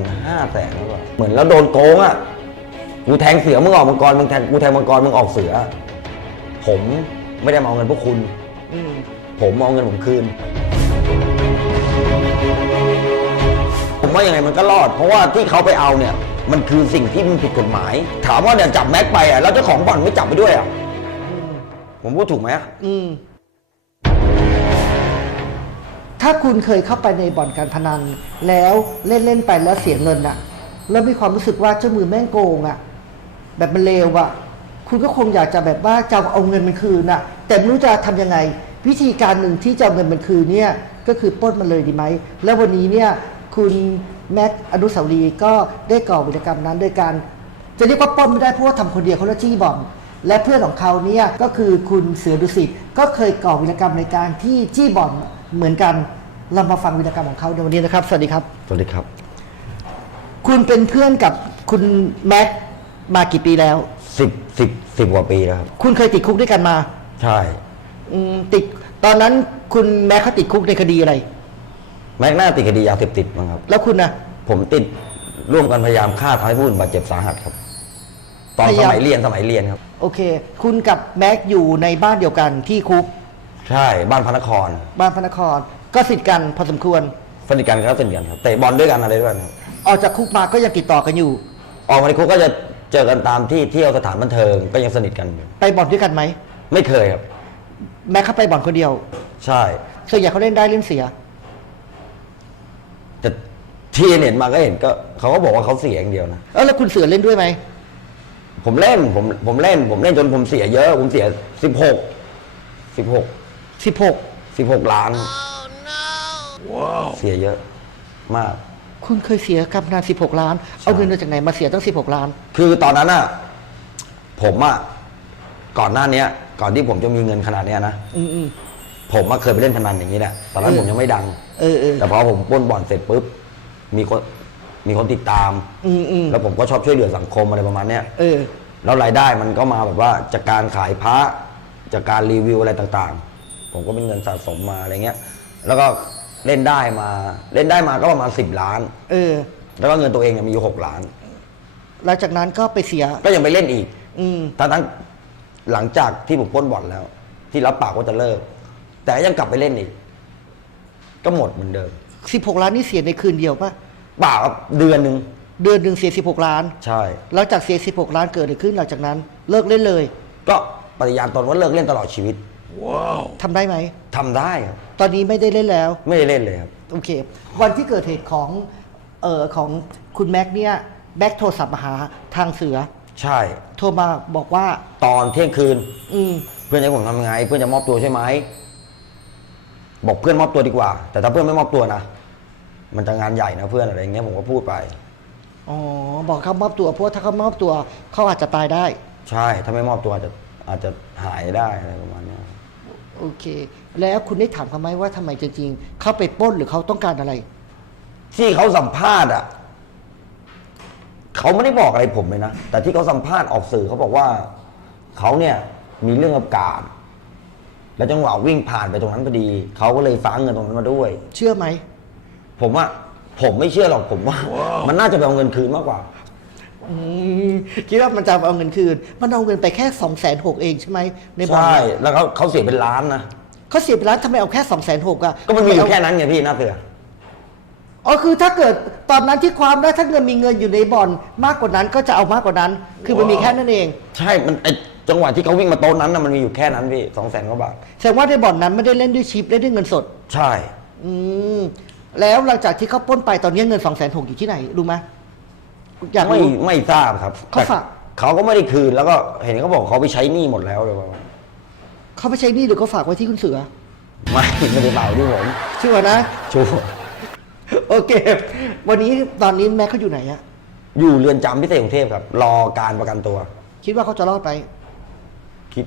ณห้าแสนแล้วก็เหมือนเราโดนโกงอะกูแทงเสือมึงออกมังกรมึงแทงกูแทงมังกรมึงออกเสือ ผมไม่ได้มาเอาเงินพวกคุณ อืมผมเอาเงินผมคืน ผมว่ายังไงมันก็รอด เพราะว่าที่เขาไปเอาเนี่ย มันคือสิ่งที่มันผิดกฎหมาย ถามว่าเนี่ยจับแม็กไปอะแล้วเจ้าของบ่อนไม่จับไปด้วยอะผมพูดถูกไหมอะอืม ถ้าคุณเคยเข้าไปในบ่อนการพนัน แล้วเล่นเล่นๆไปแล้วเสียเงินอะแล้วมีความรู้สึกว่าเจ้ามือแม่งโกงอะแบบมันเลวอะคุณก็คงอยากจะแบบว่าจะเอาเงินมันคืนอะแต่ไม่รู้จะทำยังไง วิธีการหนึ่งที่จะเอาเงินมันคืนเนี่ยก็คือป้นมันเลยดีไหมแล้ววันนี้เนี่ยคุณแม็กอนุสาวรีย์ก็ได้ก่อวิรกรรมนั้นโดยการจะเรียกว่าป้นไม่ได้เพราะว่าทำคนเดียวเขาเรียกจี้บ่อนและเพื่อนของเขาเนี่ยก็คือคุณเสือดุสิตก็เคยก่อวิรกรรมในการที่จี้บ่อน เหมือนกันเรามาฟังวิรกรรมของเขาในวันนี้นะครับ สวัสดีครับ สวัสดีครับ คุณเป็นเพื่อนกับคุณแม็กมากี่ปีแล้ว สิบสิบสิบกว่าปีแล้วครับ คุณเคยติดคุกด้วยกันมาใช่ อืมติดตอนนั้นคุณแม็กเขาติดคุกในคดีอะไร แม็กน่าติดคดียาเสพติดมั้งครับ แล้วคุณนะ ผมติดร่วมกันพยายามฆ่าทำให้ผู้อื่นบาดเจ็บสาหัสครับ ตอนพยาสยาม มัยเรียนสมัยเรียนครับ โอเค คุณกับแม็กอยู่ในบ้านเดียวกันที่คุก ใช่บ้านพระนครบ้านพระนคร ก็สนิทกันพอสมควร สนิทกันก็สนิทกันครับเตะบอลด้วยกันอะไรด้วยกันครับออกจากคุกมาก็ยังติดต่อกันอยู่ ออกมาในคุกก็จะเจอกันตามที่เที่ยวสถานบันเทิงก็ยังสนิทกันอยู่ไปบ่อนด้วยกันไหม ไม่เคยครับ แม็กเขาไปบ่อนคนเดียวใช่ ส่วนใหญ่เขาเล่นได้เล่นเสีย แต่ที่เห็นมาก็เห็นก็เขาก็บอกว่าเขาเสียอย่างเดียวนะ เออแล้วคุณเสือเล่นด้วยไหม ผมเล่นผมผมเล่น ผมเล่นจนผมเสียเยอะ ผมเสียสิบหกสิบหก สิบหกสิบหกล้าน เสียเยอะมาก คุณเคยเสียกับนานสิบหกล้าน เอาเงินมาจากไหนมาเสียตั้งสิบหกล้าน คือตอนนั้นอะผมอะก่อนหน้าเนี้ย ก่อนที่ผมจะมีเงินขนาดเนี้ยนะอืมอืม ผมอะเคยไปเล่นพนันอย่างนี้แหละตอนนั้นเออ ผมยังไม่ดัง เออเออแต่พอผมปล้นบ่อนเสร็จปุ๊บมีคนมีคนติดตาม อืมอืมแล้วผมก็ชอบช่วยเหลือสังคมอะไรประมาณเนี้ย เออ แล้วรายได้มันก็มาแบบว่าจากการขายพระจากการรีวิวอะไรต่างๆ ผมก็เป็นเงินสะสมมาอะไรเงี้ย แล้วก็เล่นได้มา เล่นได้มาก็ประมาณสิบล้าน เออ แล้วก็เงินตัวเองเนี่ยมีอยู่หกล้าน หลังจากนั้นก็ไปเสีย ก็ยังไปเล่นอีก อืม ทั้งทั้งหลังจากที่ผมปล้นบ่อนแล้ว ที่รับปากว่าจะเลิก แต่ยังกลับไปเล่นอีก ก็หมดเหมือนเดิม สิบหกล้านนี่เสียในคืนเดียวป่ะเปล่าครับเดือนหนึ่งเดือนหนึ่งเสียสิบหกล้าน ใช่ หลังจากเสียสิบหกล้านเกิดอะไรขึ้นหลังจากนั้น เลิกเล่นเลย ก็ปฏิญาณตนว่าเลิกเล่นตลอดชีวิต ทำได้ไหม ทำได้ครับตอนนี้ไม่ได้เล่นแล้ว ไม่ได้เล่นเลยครับ โอเค วันที่เกิดเหตุของเอ่อของคุณแม็กเนี่ยแม็กโทรศัพท์มาหาทางเสือ ใช่ โทรมาบอกว่า ตอนเที่ยงคืน อืม เพื่อนจะให้ผมทำยังไง เพื่อนจะมอบตัวใช่ไหมบอกเพื่อนมอบตัวดีกว่า แต่ถ้าเพื่อนไม่มอบตัวนะมันจะงานใหญ่นะเพื่อนอะไรอย่างเงี้ยผมก็พูดไป อ๋อ บอกเขามอบตัวเพราะว่าถ้าเขามอบตัวเขาอาจจะตายได้ ใช่ถ้าไม่มอบตัวอาจจะอาจจะหายได้อะไรประมาณเนี้ย โอเค แล้วคุณได้ถามเขาไหมว่าทำไมจริงๆเขาไปปล้นหรือเขาต้องการอะไร ที่เขาสัมภาษณ์อะเขาไม่ได้บอกอะไรผมเลยนะ แต่ที่เขาสัมภาษณ์ออกสื่อเขาบอกว่า เขาเนี่ยมีเรื่องกับกาดแล้วจังหวะวิ่งผ่านไปตรงนั้นพอดี เขาก็เลยฟ้าเงินตรงนั้นมาด้วย เชื่อไหมผมว่าผมไม่เชื่อหรอกผมว่า มันน่าจะไปเอาเงินคืนมากกว่า อืมคิดว่ามันจะเอาเงินคืน มันเอาเงินไปแค่สองแสนหกเองใช่ไหมในบอลใช่ เนี่ยแล้วเขาเขาเสียเป็นล้านนะ เขาเสียไปแล้วทำไมเอาแค่สองแสนหกอะก็มันมีอยู่ทำไเาแค่นั้นไงพี่น่าเสืออ๋อคือถ้าเกิดตอนนั้นที่ความได้ถ้าเงินมีเงินอยู่ในบ่อนมากกว่านั้นก็จะเอามากกว่านั้น คือมันมีแค่นั้นเอง ใช่ มันไอจังหวะที่เขาวิ่งมาโต๊ะนั้นนะมันมีอยู่แค่นั้นพี่สองแสนกว่าบาท แสดงว่าในบ่อนนั้นไม่ได้เล่นด้วยชิปเล่นด้วยเงินสด ใช่ อืมแล้วหลังจากที่เขาปล้นไปตอนนี้เงินสองแสนหกอยู่ที่ไหนรู้ไหม อยากไม่รู้ ไม่ทราบครับเขาฝากแต่เขาก็ไม่ได้คืนแล้วก็เห็นเขาบอกเขาไปใช้หนี้หมดแล้วเลยว่าเขาไม่ใช้หนี่หรือเขาฝากไว้ที่คุณเสือไม่ไม่ได้เปล่าที่ผมชัวร์นะ ชัวร์โอเค วันนี้ตอนนี้แม็กเขาอยู่ไหนอะอยู่เรือนจำพิเศษกรุงเทพครับ รอการประกันตัว คิดว่าเขาจะรอดไหมคิด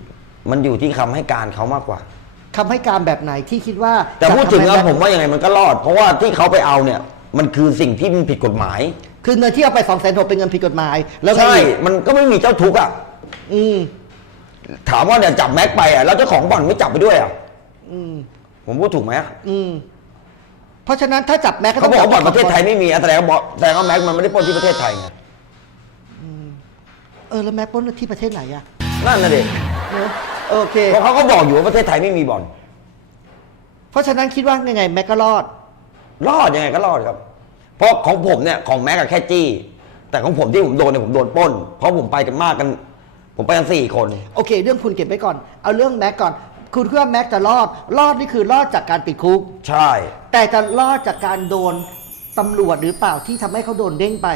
มันอยู่ที่คำให้การเขามากกว่า คำให้การแบบไหนที่คิดว่าแต่พูดถึงจะแล้วทำให้ผมว่ายังไงมันก็รอด เพราะว่าที่เขาไปเอาเนี่ย มันคือสิ่งที่มันผิดกฎหมาย คือเงินที่เอาไปสองแสนหกเป็นเงินผิดกฎหมาย แล้วไงใช่อีกมันก็ไม่มีเจ้าทุกข์อะ อืม ถามว่าเนี่ยจับแม็กไปอะแล้วเจ้าของบ่อนไม่จับไปด้วยอะอืม ผมพูดถูกไหมอะอืม เพราะฉะนั้นถ้าจับแม็กก็เขาต้องบอกว่าบ่อนจัประเทศไทยไม่มีแสดงว่าบ่อนแสดงว่าแม็กมันไม่ได้ปล้นที่ประเทศไทยไงเออแล้วแม็กปล้นที่ประเทศไหนอะนั่นน่ะดิเนอะโอเค เพราะเขาก็บอกอยู่ว่าประเทศไทยไม่มีบ่อน เพราะฉะนั้นคิดว่าไงไงแม็กก็รอด รอดยังไงก็รอดครับ เพราะของผมเนี่ยของแม็กกับแค่จี้ แต่ของผมที่ผมโดนเนี่ยผมโดนปล้น เพราะผมไปกันมากกัน ผมไปกันสี่คน โอเค เรื่องคุณเก็บไว้ก่อน เอาเรื่องแม็กก่อน คุณคิดว่าแม็กจะรอด รอดนี่คือรอดจากการติดคุก ใช่ แต่จะรอดจากการโดนตำรวจหรือเปล่าที่ทำให้เขาโดนเด้งไป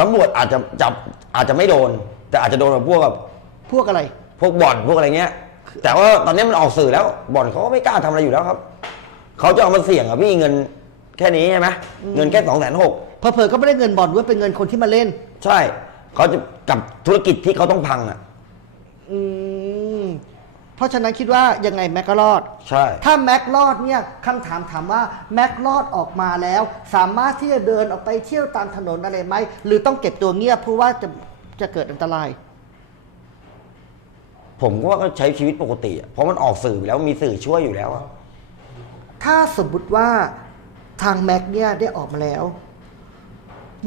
ตำรวจอาจจะจับอาจจะไม่โดน แต่อาจจะโดนแบบพวกแบบพวกอะไร พวกบ่อนพวกอะไรเงี้ย แต่ว่าตอนนี้มันออกสื่อแล้วบ่อนเขาก็ไม่กล้าทำอะไรอยู่แล้วครับเขาจะเอามาเสี่ยงอะพี่เงิน แค่นี้ใช่ไหมเงินแค่สองแสนหกเพอเพอๆก็ไม่ได้เงินบอลด้วยเป็นเงินคนที่มาเล่น ใช่เขาจะกับธุรกิจที่เขาต้องพังอะ อืมเพราะฉะนั้นคิดว่ายังไงแม็กก็รอด ใช่ ถ้าแม็กรอดเนี่ยคำถามถามว่าแม็กรอดออกมาแล้ว สามารถที่จะเดินออกไปเที่ยวตามถนนอะไรไหมหรือต้องเก็บตัวเงียบเพราะว่าจะจะเกิดอันตราย ผมก็ว่าก็ใช้ชีวิตปกติอะเพราะมันออกสื่ออยู่แล้วมีสื่อช่วยอยู่แล้วอะถ้าสมมุติว่า ทางแม็กเนี่ยได้ออกมาแล้ว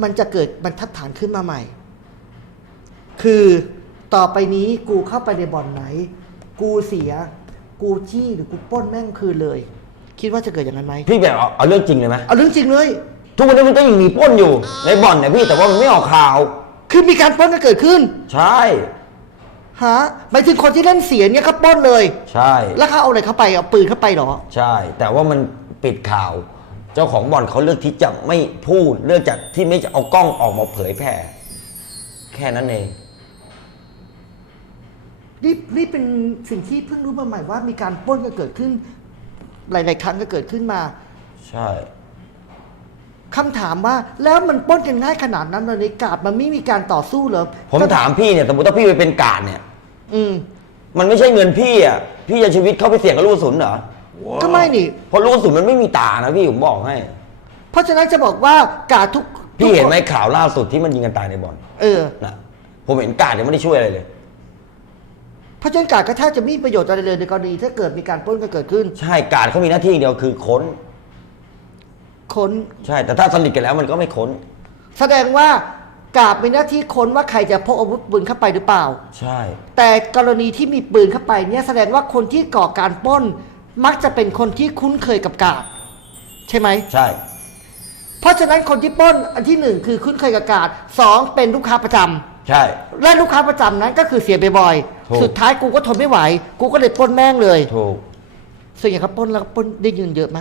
มันจะเกิดบรรทัดฐานขึ้นมาใหม่ คือต่อไปนี้กูเข้าไปในบ่อนไหน กูเสีย กูจี้หรือกูปล้นแม่งคืนเลย คิดว่าจะเกิดอย่างนั้นไหมพี่แบบเอาเอาเรื่องจริงเลยไหมเอาเรื่องจริงเลย ทุกวันนี้มันก็ยังมีปล้นอยู่ ในบ่อนเนี่ยพี่แต่ว่ามันไม่ออกข่าว คือมีการปล้นกันเกิดขึ้นใช่ ฮะหมายถึงคนที่เล่นเสียเนี่ยเขาปล้นเลย ใช่ แล้วเขาเอาอะไรเข้าไปเอาปืนเข้าไปเหรอ ใช่ แต่ว่ามันปิดข่าว เจ้าของบ่อนเขาเลือกที่จะไม่พูดเลือกจากที่ไม่จะเอากล้องออกมาเผยแพร่แค่นั้นเอง นี่นี่เป็นสิ่งที่เพิ่งรู้มาใหม่ว่ามีการปล้นกันเกิดขึ้น หลาย ๆ ครั้งก็เกิดขึ้นมาใช่ คำถามว่าแล้วมันปล้นกันง่ายขนาดนั้นเลยในกาดมันไม่มีการต่อสู้เหรอผมถามพี่เนี่ยสมมติถ้าพี่ไปเป็นกาดเนี่ย อืม มันไม่ใช่เงินพี่อะ พี่จะชีวิตเข้าไปเสี่ยงกับลูกกระสุนเหรอ ก็ไม่นี่ เพราะลูกกระสุนมันไม่มีตานะพี่ผมบอกให้ เพราะฉะนั้นจะบอกว่ากาดทุกพี่เห็นไหมทุกคข่าวล่าสุดที่มันยิงกันตายในบ่อนเออ นะผมเห็นกาดยังไม่ได้ช่วยอะไรเลย เพราะฉะนั้นกาดก็แทบจะไม่มีประโยชน์อะไรเลยในกรณีถ้าเกิดมีการปล้นกันเกิดขึ้น ใช่กาดเขามีหน้าที่เดียวคือค้น ค้น ใช่ แต่ถ้าสนิทกันแล้วมันก็ไม่ค้น แสดงว่ากาดมีหน้าที่ค้นว่าใครจะพกอาวุธปืนเข้าไปหรือเปล่า ใช่ แต่กรณีที่มีปืนเข้าไปเนี่ยแสดงว่าคนที่ก่อการปล้น มักจะเป็นคนที่คุ้นเคยกับกาดใช่ไหม ใช่ เพราะฉะนั้นคนที่ปล้นอันที่หนึ่งคือคุ้นเคยกับกาดสองเป็นลูกค้าประจำใช่ และลูกค้าประจำนั้นก็คือเสียบ่อยถูก ๆสุดท้ายกูก็ทนไม่ไหว กูก็เลยปล้นแม่งเลย ถูก ส่วนใหญ่เขาปล้นแล้วปล้นได้เงินเยอะไหม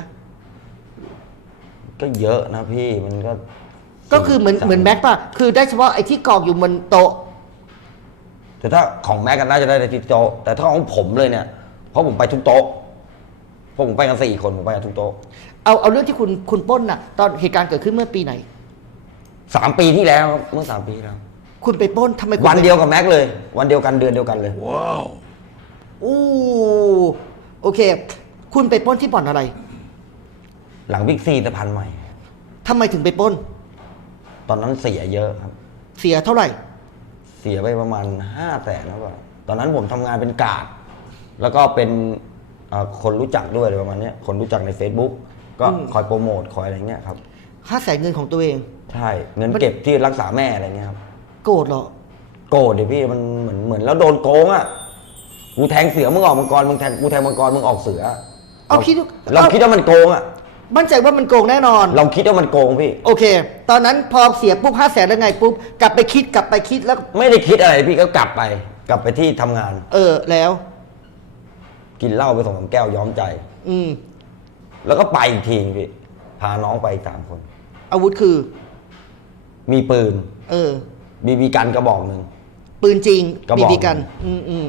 ก็เยอะนะพี่มันก็ก็คือเหมือนเหมือนแม็กป่ะคือได้เฉพาะไอ้ที่กองอยู่บนโต๊ะ แต่ถ้าของแม็กกันน่าจะได้ในที่โต๊ะแต่ถ้าของผมเลยเนี่ยเพราะผมไปทุกโต๊ะเพราะผมไปกันสี่คนผมไปกันทุกโต๊ะเอาเอาเรื่องที่คุณคุณปล้นน่ะ ตอนเหตุการณ์เกิดขึ้นเมื่อปีไหน สามปีที่แล้วครับเมื่อสามปีที่แล้ว คุณไปปล้นทำไมคุณวันไปเดียวกับแม็กเลย วันเดียวกันเดือนเดียวกันเลย อู้โอเค คุณไปปล้นที่บ่อนอะไรหลังบิ๊กซีสะพานใหม่ ทำไมถึงไปปล้น ตอนนั้นเสียเยอะครับ เสียเท่าไหร่ เสียไปประมาณห้าแสนแล้วก็ตอนนั้นผมทำงานเป็นกาดแล้วก็เป็นเอ่อ คนรู้จักด้วยอะไรประมาณเนี้ยคนรู้จักใน Facebook ก็อืมคอยโปรโมทคอยอะไรเงี้ยครับค่าแสนเงินของตัวเอง ใช่เงินมันเก็บที่รักษาแม่อะไรเงี้ยครับโกรธเหรอโกรธดิพี่มันเหมือนเหมือนแล้วโดนโกงอะกูแทงเสือมึงออกมังกรมึงแทงกูแทงมังกรมึงออกเสือเอาคิดเราเอาคิดว่ามันโกงอะมั่นใจว่ามันโกงแน่นอน เราคิดว่ามันโกงพี่ โอเค ตอนนั้นพอเสียปุ๊บห้าแสนแล้วไงปุ๊บกลับไปคิดกลับไปคิดแล้ว ไม่ได้คิดอะไรพี่ก็กลับไป กลับไปที่ทำงาน เออแล้ว กินเหล้าไปสองสามแก้วย้อมใจ อืม แล้วก็ไปอีกทีพี่พาน้องไปอีกสามคน อาวุธคือ มีปืนเออ บีบีกันกระบอกหนึ่ง ปืนจริงกระบีบอก บีกัน อืมอืม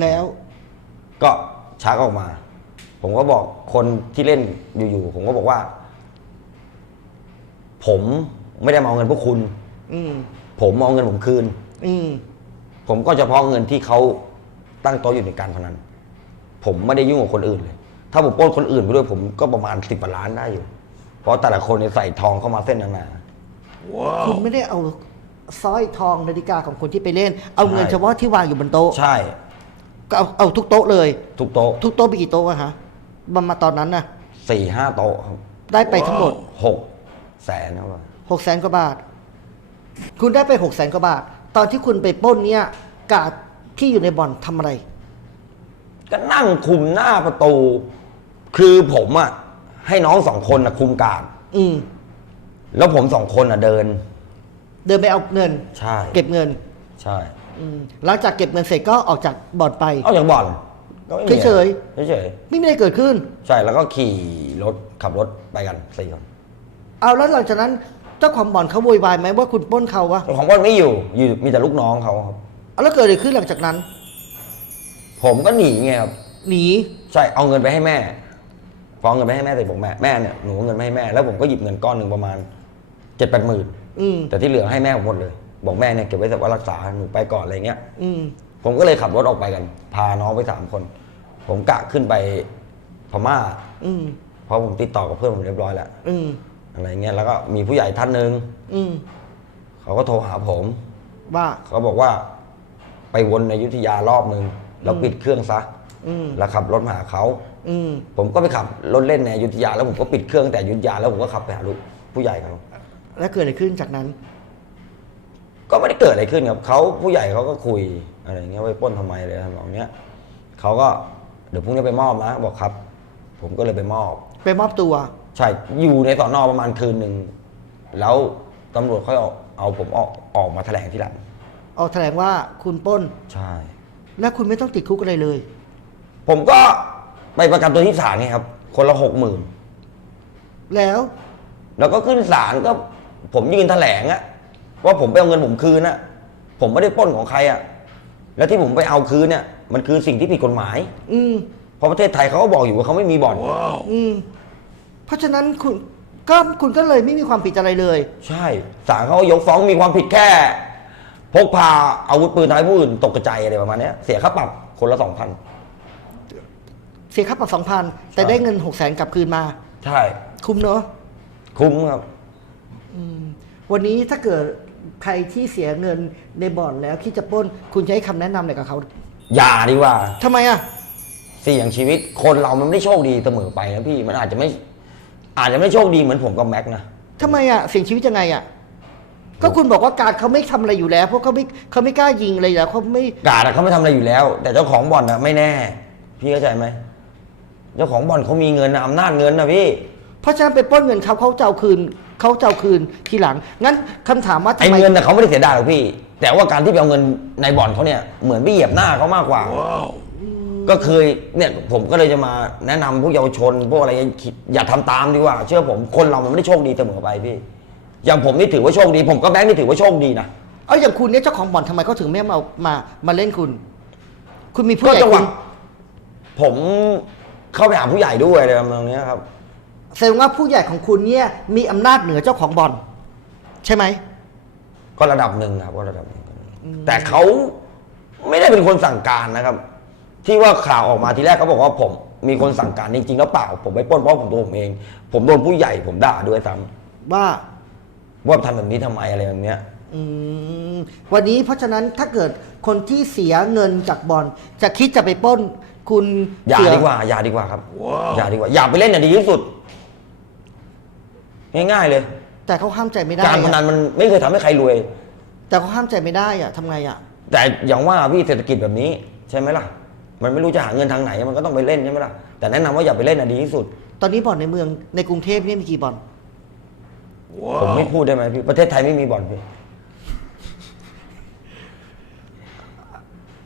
แล้ว ก็ชักออกมา ผมก็บอกคนที่เล่นอยู่ๆผมก็บอกว่า ผมไม่ได้มาเอาเงินพวกคุณ อืม ผมเอาเงินผมคืน อืม ผมก็เฉพาะเงินที่เขาตั้งโต๊ะอยู่ในการพนัน ผมไม่ได้ยุ่งกับคนอื่นเลย ถ้าผมปล้นคนอื่นไปด้วยผมก็ประมาณสิบล้านได้อยู่ เพราะแต่ละคนเนี่ยใส่ทองเข้ามาเส้นหนา คุณไม่ได้เอาสร้อยทองนาฬิกาของคนที่ไปเล่น เอาเงินใช่ เฉพาะที่วางอยู่บนโต๊ะๆใช่ก็เอาเอาทุกโต๊ะเลย ทุกโต๊ะทุกโต๊ะมีกี่โต๊ะอะฮะมามาตอนนั้นนะสี่ห้าโต๊ะครับได้ไปทั้งหมดหกแสนครับ หกแสนกว่าบาท คุณได้ไปหกแสนกว่าบาท ตอนที่คุณไปปล้นเนี่ยกาดที่อยู่ในบ่อนทำอะไร ก็นั่งคุมหน้าประตู คือผมอะให้น้องสองคนอะคุมการอืม แล้วผมสองคนอะเดิน เดินไปเอาเงิน ใช่เก็บเงินใช่ อืมหลังจากเก็บเงินเสร็จก็ออกจากบ่อนไป เอาจากบ่อนก็ไม่มีเฉย เฉยไม่มีอะไรเกิดขึ้น ๆใช่แล้วก็ขี่รถขับรถไปกันสี่คนเอาแล้วหลังจากนั้นเจ้าของบ่อนเขาโวยวายไหมว่าคุณปล้นเขาวะเจ้าของบ่อนไม่อยู่อยู่มีแต่ลูกน้องเขาครับ เอาแล้วเกิดอะไรขึ้นหลังจากนั้น ผมก็หนีไงครับ หนีใช่ เอาเงินไปให้แม่ ฟ้องเงินไปให้แม่แต่บอกแม่ แม่เนี่ย หนูเอาเงินไปให้แม่ แล้วผมก็หยิบเงินก้อนหนึ่งประมาณเจ็ดแปดหมื่น อืมแต่ที่เหลือให้แม่ผมหมดเลย บอกแม่เนี่ยเก็บไว้แต่ว่ารักษา หนูไปก่อนอะไรเงี้ย อืมผมก็เลยขับรถออกไปกัน พาน้องไปสามคน ผมกะขึ้นไปพม่า อืมเพราะผมติดต่อกับเพื่อนผมเรียบร้อยแล้ว อืมอะไรเงี้ย แล้วก็มีผู้ใหญ่ท่านหนึ่งอืมเขาก็โทรหาผม ว่า เขาบอกว่า ไปวนในอยุธยารอบหนึ่ง แล้วปิดเครื่องซะอืมแล้วขับรถมาหาเขาอืมผมก็ไปขับรถเล่นในอยุธยาแล้วผมก็ปิดเครื่องตั้งแต่อยุธยาแล้วผมก็ขับไปหาลูกผู้ใหญ่เขาแล้วเกิดอะไรขึ้นจากนั้น ก็ไม่ได้เกิดอะไรขึ้นครับเขาผู้ใหญ่เขาก็คุยอะไรเงี้ยไปปล้นทำไมอะไรทำนองเนี้ยเขาก็เดี๋ยวพรุ่งนี้ไปมอบนะบอกครับ ผมก็เลยไปมอบ ไปมอบตัว ใช่อยู่ในสอนอประมาณคืนหนึ่งแล้วตำรวจค่อยออกเอาผมออกออกมาแถลงที่หลังออกแถลงว่าคุณปล้นใช่ และคุณไม่ต้องติดคุกอะไรเลย ผมก็ไปประกันตัวที่ศาลไงครับ คนละหกหมื่นแล้วแล้วก็ขึ้นศาลก็ผมยืนแถลงอะว่าผมไปเอาเงินผมคืนอะผมไม่ได้ปล้นของใครอะแล้วที่ผมไปเอาคืนเนี่ย มันคือสิ่งที่ผิดกฎหมาย อืมเพราะประเทศไทยเขาก็บอกอยู่ว่าเขาไม่มีบ่อนอืมเพราะฉะนั้นคุณก็คุณก็เลยไม่มีความผิดอะไรเลย ใช่ศาลเขาก็ยกฟ้องมีความผิดแค่ พกพาอาวุธปืนทำให้ผู้อื่นตกกระจายอะไรประมาณเนี้ยเสียค่าปรับคนละสองพันเสียค่าปรับสองพันแต่ได้เงินหกแสนกลับคืนมา ใช่ คุ้มเนอะคุ้มครับวันนี้ถ้าเกิดใครที่เสียเงินในบ่อนแล้วคิดจะปล้น คุณจะให้คำแนะนำอะไรกับเขาอย่าดีกว่า ทำไมอะ เสี่ยงชีวิตคนเรามันไม่ได้โชคดีเสมอไปนะพี่มันอาจจะไม่ อาจจะไม่โชคดีเหมือนผมกับแม็กนะ ทำไมอะ เสี่ยงชีวิตยังไงอะ ก็คุณบอกว่าการเขาไม่ทำอะไรอยู่แล้วเพราะเขาไม่เขาไม่กล้ายิงอะไรแล้วเขาไม่กาดอะเขาไม่ทำอะไรอยู่แล้ว แต่เจ้าของบ่อนอะไม่แน่ พี่เข้าใจไหมเจ้าของบ่อนเขามีเงินนะอำนาจเงินนะพี่ เพราะฉะนั้นไปปล้นเงินเขาเขาจะเอาคืนเขาจะเอาคืนทีหลัง งั้นคำถามว่าไอ้ทำไมเงินน่ะเขาไม่ได้เสียดายหรอกพี่ แต่ว่าการที่ไปเอาเงินในบ่อนเขาเนี่ยเหมือนไปเหยียบหน้าเขามากกว่าก็เคยเนี่ยผมก็เลยจะมาแนะนำพวกเยาวชน พวกอะไรเงี้ยคิดอย่าทำตามดีกว่า เชื่อผมคนเรามันไม่ได้โชคดีเสมอไปพี่ อย่างผมนี่ถือว่าโชคดี ผมก็แบงค์นี่ถือว่าโชคดีนะ เอาอย่างคุณเนี่ยเจ้าของบ่อนทำไมเขาถึงไม่มามามาเล่นคุณ คุณมีผู้ก็ใหญ่จังหคุวะณผมเข้าไปหาผู้ใหญ่ด้วยอะไรประมาณเนี้ยครับ แสดงว่าผู้ใหญ่ของคุณเนี่ยมีอำนาจเหนือเจ้าของบ่อน ใช่ไหม ก็ระดับหนึ่งครับก็ระดับหนึ่งแต่เขาไม่ได้เป็นคนสั่งการนะครับ ที่ว่าข่าวออกมาทีแรกเขาบอกว่าผมมีคนสั่งการจริงๆแล้วเปล่า ผมไปปล้นเพราะผมตัวผมเอง ผมโดนผู้ใหญ่ผมด่าด้วยซ้ว่าำ ว่าทำแบบนี้ทำไมอะไรแบบเนี้ย อืมวันนี้เพราะฉะนั้นถ้าเกิดคนที่เสียเงินจากบ่อนจะคิดจะไปปล้น คุณอย่าเสีดีกว่า อย่าดีกว่าครับ อย่าดีกว่า อย่าไปเล่นน่ะดีที่สุด ง่ายๆเลย แต่เขาห้ามใจไม่ได้การพนันอะมันไม่เคยทำให้ใครรวย แต่เขาห้ามใจไม่ได้อะทำไงอะแต่อย่างว่าพี่เศรษฐกิจแบบนี้ ใช่ไหมล่ะ มันไม่รู้จะหาเงินทางไหน มันก็ต้องไปเล่นใช่ไหมล่ะแต่แนะนำว่าอย่าไปเล่นน่ะดีที่สุด ตอนนี้บ่อนในเมืองในกรุงเทพเนี่ยมีกี่บ่อน ผมไม่พูดได้ไหมพี่ ประเทศไทยไม่มีบ่อนพี่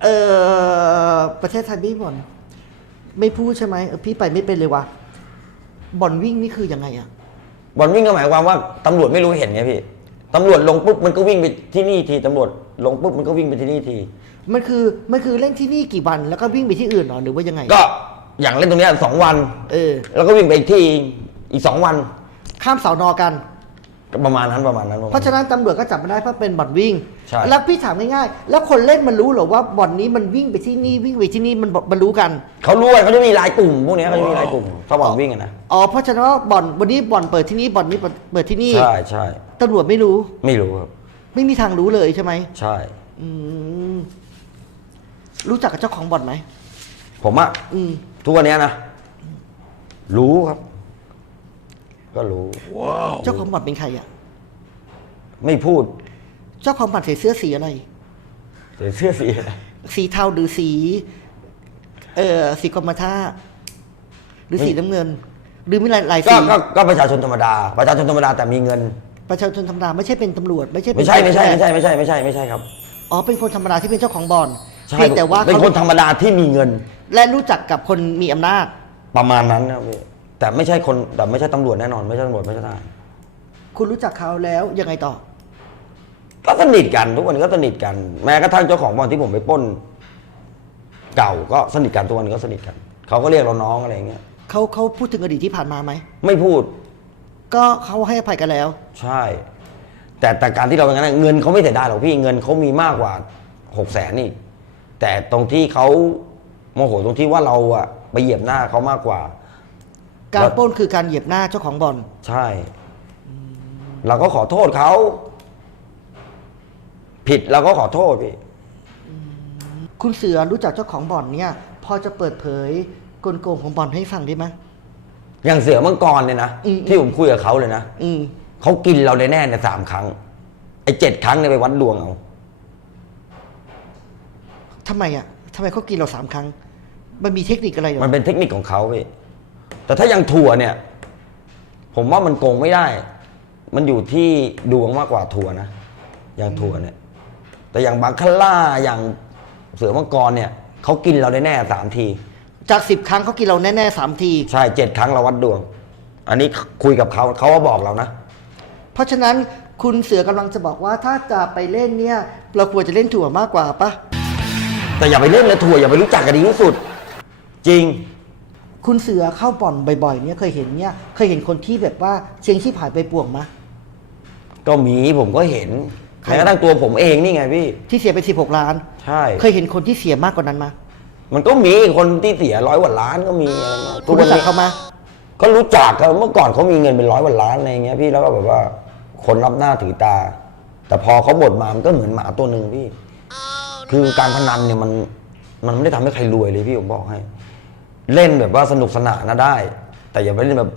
เออประเทศไทยไม่มีบ่อน ไม่พูดใช่ไหมเออพี่ไปไม่เป็นเลยวะบ่อนวิ่งนี่คือยังไงอะบ่อนวิ่งก็หมายความว่าตำรวจไม่รู้เห็นไงพี่ตำรวจลงปุ๊บมันก็วิ่งไปที่นี่ทีตำรวจลงปุ๊บมันก็วิ่งไปที่นี่ที มันคือมันคือเล่นที่นี่กี่วันแล้วก็วิ่งไปที่อื่นเหรอหรือว่ายังไง ก็อย่างเล่นตรงเนี้ยสองวัน เออ แล้วก็วิ่งไปอีกที่อีกสองวัน ข้ามเสานอกันก็ ประมาณนั้นประมาณนั้นปมณเพราะฉะนั้นตำรวจก็จับไม่ได้เพราะเป็นบ่อนวิ่ง ใช่ แล้วพี่ถามง่ายๆ แล้วคนเล่นมันรู้เหรอว่าบ่อนนี้มันวิ่งไปที่นี่วิ่งไปที่นี่มันมันรู้กัน เขารู้ว่าเขาจะมีรายกลุ่มพวกเนี้ยเขาจะมีรายกลุ่มถ้าบ่อนวิ่งอะนะอ๋อ เพราะฉะนั้นว่าบ่อนวันนี้บ่อนเปิดที่นี่บ่อนนี้เปิดเปิดที่นี่ ใช่ใช่ตำรวจไม่รู้ ไม่รู้ครับไม่มีทางรู้เลยใช่ไหมใช่ อืมรู้จักกับเจ้าของบ่อนไหม ผมอะอืม ทุกวันเนี้ยนะรู้ครับ ก็รู้ เจ้าของบ่อนเป็นใครอะ ไม่พูด เจ้าของบ่อนใส่เสื้อสีอะไร ใส่เสื้อสีอะไรสีเทาหรือสี เอ่อสีกรมท่าหรือสีน้ำเงิน หรือมีหลายหลายก็สีก็ก็ประชาชนธรรมดา ประชาชนธรรมดาแต่มีเงิน ประชาชนธรรมดาไม่ใช่เป็นตำรวจไม่ใช่เป็นไม่ใช่ไม่ใช่แพไม่ทย์ใช่ไม่ใช่ไม่ใช่ไม่ใช่ครับอ๋อเป็นคนธรรมดาที่เป็นเจ้าของบ่อนใช่เพียงแต่ว่าเป็นเขาคนธรรมดาที่มีเงิน และรู้จักกับคนมีอำนาจประมาณนั้นนะครับพี่ แต่ไม่ใช่คนแต่ไม่ใช่ตำรวจแน่นอน ไม่ใช่ตำรวจไม่ใช่ทหารคุณรู้จักเขาแล้วยังไงต่อ ก็สนิทกันทุกวันนก็สนิทกัน แม้กระทั่งเจ้าของบ่อนที่ผมไปปล้น เก่าก็สนิทกันทุกวันนก็สนิทกันเขาก็เรียกเราน้องอะไรอย่างเงี้ยเขาเขาพูดถึงอดีตที่ผ่านมาไหม ไม่พูดก็เขาให้อภัยกันแล้ว ใช่ แต่แต่การที่เราเป็นงั้นเงินเขาไม่เสียดายหรอกพี่เงินเขามีมากกว่าหกแสนนี่ แต่ตรงที่เขาโมโหตรงที่ว่าเราอะไปเหยียบหน้าเขามากกว่า การแล้วปล้นคือการเหยียบหน้าเจ้าของบ่อน ใช่ เราก็ขอโทษเขา ผิดเราก็ขอโทษพี่ คุณเสือรู้จักเจ้าของบ่อนเนี่ย พอจะเปิดเผยกลโกงของบ่อนให้ฟังได้ไหมอย่างเสือมังกรเนี่ยนะอืม ที่ผมคุยกับเขาเลยนะอืม เขากินเราได้แน่เนี่ยสามครั้ง ไอ้เจ็ดครั้งเนี่ยไปวัดดวงเอาทำไมอะทำไมเขากินเราสามครั้ง มันมีเทคนิคอะไรเหรอมันเป็นเทคนิคของเขาพี่ แต่ถ้ายังถั่วเนี่ย ผมว่ามันโกงไม่ได้ มันอยู่ที่ดวงมากกว่าถั่วนะอย่างถั่วเนี่ย แต่อย่างบางคล่าอย่างเสือมังกรเนี่ยเขากินเราได้แน่สามที จากสิบครั้งเขากินเราแน่ๆสามที ใช่เจ็ดครั้งเราวัดดวง อันนี้คุยกับเขาเขาก็บอกเรานะ เพราะฉะนั้นคุณเสือกำลังจะบอกว่าถ้าจะไปเล่นเนี่ย เราควรจะเล่นถั่วมากกว่าปะแต่อย่าไปเล่นเลยถั่วอย่าไปรู้จักกันดีที่สุด จริง คุณเสือเข้าบ่อนบ่อยๆเนี่ยเคยเห็นเนี่ยเคยเห็นคนที่แบบว่าเชียงชีพหายไปป่วงมะ ก็มีผมก็เห็นใครแม้กระทั่งตัวผมเองนี่ไงพี่ ที่เสียไปสิบหกล้าน ใช่ เคยเห็นคนที่เสียมากกว่านั้นมามันก็มีคนที่เสียร้อยกว่าล้านก็มีอะไรเงี้ยคุณรู้จักเขามาก็รู้จักครับเมื่อก่อนเขามีเงินเป็นร้อยกว่าล้านอะไรเงี้ยพี่แล้วก็แบบว่า คนรับหน้าถือตา แต่พอเขาหมดมามันก็เหมือนหมาตัวหนึ่งพี่ คือการพนันเนี่ยมันมันไม่ได้ทำให้ใครรวยเลยพี่ผมบอกให้ เล่นแบบว่าสนุกสนานนะได้ แต่อย่าไปเล่นแบบ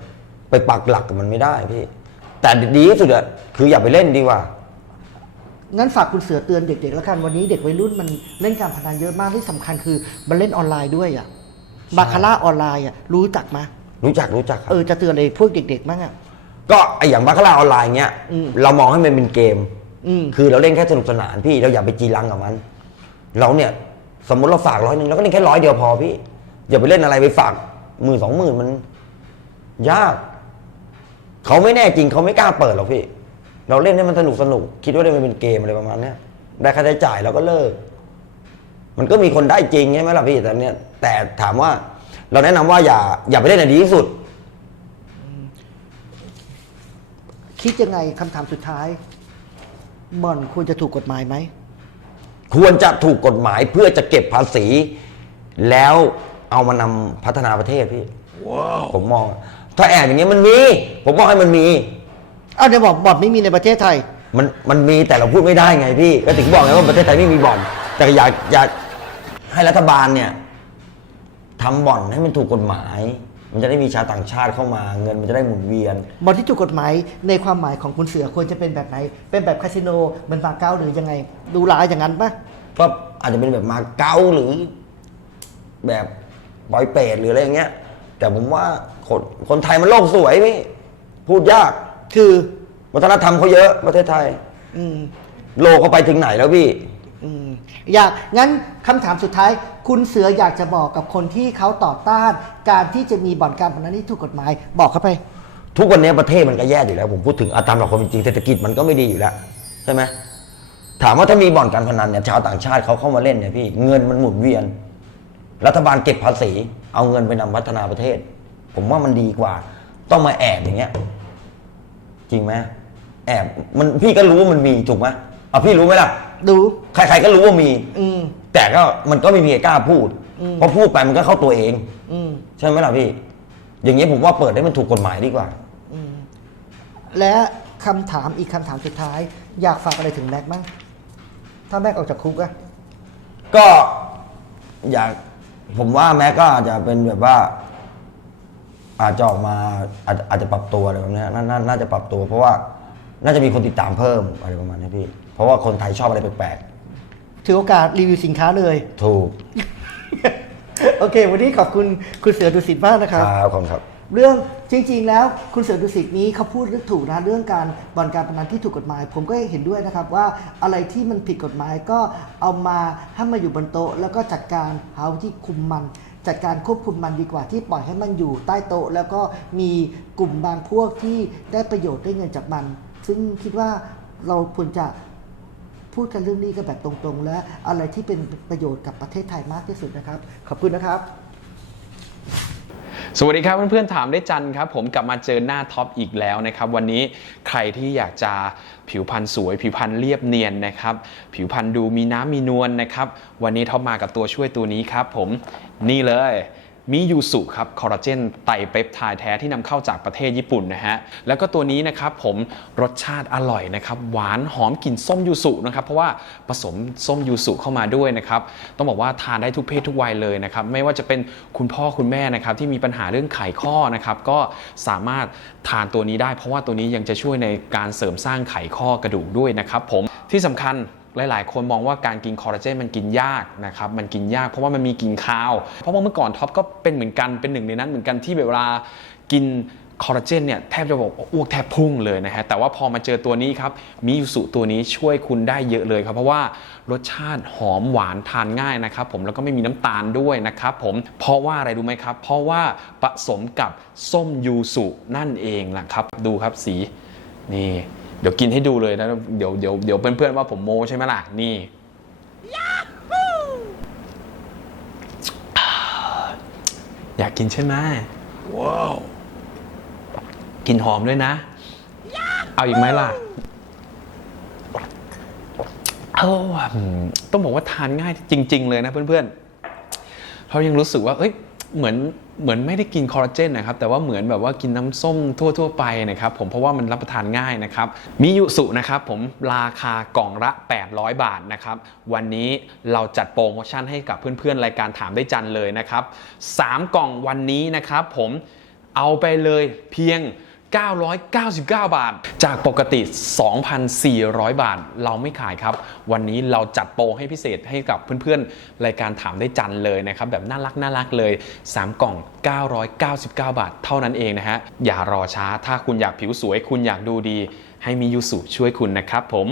ไปปักหลักกับมันไม่ได้พี่ แต่ดีที่สุดอะคืออย่าไปเล่นดีกว่า งั้นฝากคุณเสือเตือนเด็กๆแล้วกันวันนี้เด็กวัยรุ่นมันเล่นการพนันเยอะมากที่สำคัญคือมันเล่นออนไลน์ด้วยอะบาคาร่าออนไลน์อะรู้จักไหมรู้จักรู้จักครับ เออจะเตือนเลยพวกเด็กๆมั้งอะ ก็ไออย่างบาคาร่าออนไลน์เงี้ยอืม เรามองให้มันเป็นเกม อืม คือเราเล่นแค่สนุกสนานพี่เราอย่าไปจีรังกับมัน เราเนี่ย สมมติเราฝากร้อยหนึ่งเราก็เล่นแค่ร้อยเดียวพอพี่ อย่าไปเล่นอะไรไปฝากหมื่นสองหมื่นมัน ยาก เขาไม่แน่จริงเขาไม่กล้าเปิดหรอกพี่ เราเล่นให้มันสนุกสนุก คิดว่าเล่นมันเป็นเกมอะไรประมาณเนี้ยได้ค่าใช้จ่ายเราก็เลิก มันก็มีคนได้จริงใช่ไหมล่ะพี่แต่เนี้ยแต่ถามว่า เราแนะนำว่าอย่า อย่าไปเล่นอันดีที่สุด คิดยังไงคำถามสุดท้ายบ่อนควรจะถูกกฎหมายไหมควรจะถูกกฎหมายเพื่อจะเก็บภาษี แล้ว เอามานำพัฒนาประเทศพี่ ผมมอง ถ้าแอบอย่างเงี้ยมันมี ผมบอกให้มันมี อ้าวเดี๋ยวบอกบ่อนไม่มีในประเทศไทย มันมันมีแต่เราพูดไม่ได้ไงพี่ ก็ถึงบอกไงว่าประเทศไทยไม่มีบ่อน แต่อยากอยากให้รัฐบาลเนี่ยทำบ่อนให้มันถูกกฎหมาย มันจะได้มีชาวต่างชาติเข้ามา เงินมันจะได้หมุนเวียน บ่อนที่ถูกกฎหมายในความหมายของคุณเสือควรจะเป็นแบบไหน เป็นแบบคาสิโนเหมือนบาร์เก้าหรือยังไง ดูร้ายอย่างนั้นปะก็อาจจะเป็นแบบมาเก๊าหรือ แบบ บอยเปรตหรืออะไรอย่างเงี้ย แต่ผมว่าคนคนไทยมันโลกสวยพี่พูดยากคือวัฒนธรรมเขาเยอะประเทศไทย อืมโลกเขาไปถึงไหนแล้วพี่ อืมอยากงั้นคำถามสุดท้าย คุณเสืออยากจะบอกกับคนที่เขาต่อต้าน การที่จะมีบ่อนการพนันที่ถูกกฎหมายบอกเข้าไป ทุกวันนี้ประเทศมันก็แย่อยู่แล้ว ผมพูดถึงอาตามหลักความเป็นจริงเศรษฐกิจมันก็ไม่ดีอยู่แล้วใช่ไหมถามว่าถ้ามีบ่อนการพนันเนี่ยชาวต่างชาติเขาเข้ามาเล่นเนี่ยพี่เงินมันหมุนเวียน รัฐบาลเก็บภาษี เอาเงินไปนำพัฒนาประเทศ ผมว่ามันดีกว่า ต้องมาแอบอย่างเงี้ย จริงไหมแอบมันพี่ก็รู้ว่ามันมีถูกไหมเอาพี่รู้ไหมล่ะดูใครๆก็รู้ว่ามี อืมแต่ก็มันก็ไม่มีใครกล้าพูดอืมเพราะพูดไปมันก็เข้าตัวเอง อืมใช่ไหมล่ะพี่ อย่างนี้ผมว่าเปิดให้มันถูกกฎหมายดีกว่าและคำถามอีกคำถามสุดท้าย อยากฝากอะไรถึงแม็กบ้างถ้าแม็กออกจากคุกอะก็อยาก ผมว่าแม้ก็อาจจะเป็นแบบว่า อาจจะออกมาอาจอาจจะปรับตัวอะไรแบบเนี้ยนานาน่าจะปรับตัว เพราะว่าน่าจะมีคนติดตามเพิ่มอะไรประมาณนี้พี่ เพราะว่าคนไทยชอบอะไรแปลกถือโอกาสรีวิวสินค้าเลย ๆ ถูก โอเค วันนี้ขอบคุณคุณเสือดุสิตมากนะคครับรับขอบคุณครับ เรื่องจริง ๆ แล้วคุณเสือดุสิตนี้เขาพูดถูกนะเรื่องการบ่อนการพนันที่ถูกกฎหมาย ผมก็เห็นด้วยนะครับว่าอะไรที่มันผิดกฎหมายก็เอามาให้มาอยู่บนโต๊ะ แล้วก็จัดการหาวิธีคุมมัน จัดการควบคุมมันดีกว่าที่ปล่อยให้มันอยู่ใต้โต๊ะ แล้วก็มีกลุ่มบางพวกที่ได้ประโยชน์ได้เงินจากมัน ซึ่งคิดว่าเราควรจะพูดกันเรื่องนี้กันแบบตรงๆ และอะไรที่เป็นประโยชน์กับประเทศไทยมากที่สุดนะครับ ขอบคุณนะครับ สวัสดีครับเพื่อนๆถามได้จันครับ ผมกลับมาเจอหน้าท็อปอีกแล้วนะครับ วันนี้ใครที่อยากจะผิวพรรณสวย ผิวพรรณเรียบเนียนนะครับ ผิวพรรณดูมีน้ำมีนวลนะครับ วันนี้ท็อปมากับตัวช่วยตัวนี้ครับ ผมนี่เลย มิยูสุครับคอลลาเจนไตรเปปไทด์แท้ที่นำเข้าจากประเทศญี่ปุ่นนะฮะ แล้วก็ตัวนี้นะครับผมรสชาติอร่อยนะครับ หวานหอมกลิ่นส้มยูสุนะครับ เพราะว่าผสมส้มยูสุเข้ามาด้วยนะครับ ต้องบอกว่าทานได้ทุกเพศทุกวัยเลยนะครับ ไม่ว่าจะเป็นคุณพ่อคุณแม่นะครับที่มีปัญหาเรื่องไขข้อนะครับ ก็สามารถทานตัวนี้ได้ เพราะว่าตัวนี้ยังจะช่วยในการเสริมสร้างไขข้อกระดูกด้วยนะครับผมที่สำคัญ หลายๆ คนมองว่าการกินคอลลาเจนมันกินยากนะครับมันกินยากเพราะว่ามันมีกลิ่นคาว เพราะว่าเมื่อก่อนท็อปก็เป็นเหมือนกันเป็นหนึ่งในนั้นเหมือนกันที่เวลากินคอลลาเจนเนี่ยแทบจะบอกอ้วกแทบพุ่งเลยนะฮะแต่ว่าพอมาเจอตัวนี้ครับมิยูสุตัวนี้ช่วยคุณได้เยอะเลยครับเพราะว่ารสชาติหอมหวานทานง่ายนะครับผมแล้วก็ไม่มีน้ำตาลด้วยนะครับผมเพราะว่าอะไรรู้ไหมครับเพราะว่าผสมกับส้มยูสุนั่นเองแหละครับดูครับสีนี่ เดี๋ยวกินให้ดูเลยนะเดี๋ยวเดี๋ยวเดี๋ยวเพื่อนๆว่าผมโมใช่ไหมล่ะ นี่อยากกินใช่ไหมว้าวกลินหอมด้วยนะ เอาอีกไหมล่ะเออว่ะอืมต้องบอกว่าทานง่ายจริง ๆ เลยนะเพื่อนๆเรายังรู้สึกว่า เอ้ย เหมือนเหมือนไม่ได้กินคอลลาเจนนะครับแต่ว่าเหมือนแบบว่ากินน้ำส้มทั่ว ๆ ไปนะครับผมเพราะว่ามันรับประทานง่ายนะครับมิยุสุนะครับผมราคากล่องละ 800 บาทนะครับวันนี้เราจัดโปรโมชั่นให้กับเพื่อนๆ รายการถามได้จันเลยนะครับ 3 กล่องวันนี้นะครับผมเอาไปเลยเพียง 999 บาท จากปกติ 2,400 บาท เราไม่ขายครับ วันนี้เราจัดโปรให้พิเศษให้กับเพื่อนๆ รายการถามได้จันเลยนะครับ แบบน่ารักน่ารักเลย 3 กล่อง 999 บาท เท่านั้นเองนะฮะ อย่ารอช้า ถ้าคุณอยากผิวสวย คุณอยากดูดี ให้มียูสุช่วยคุณนะครับผม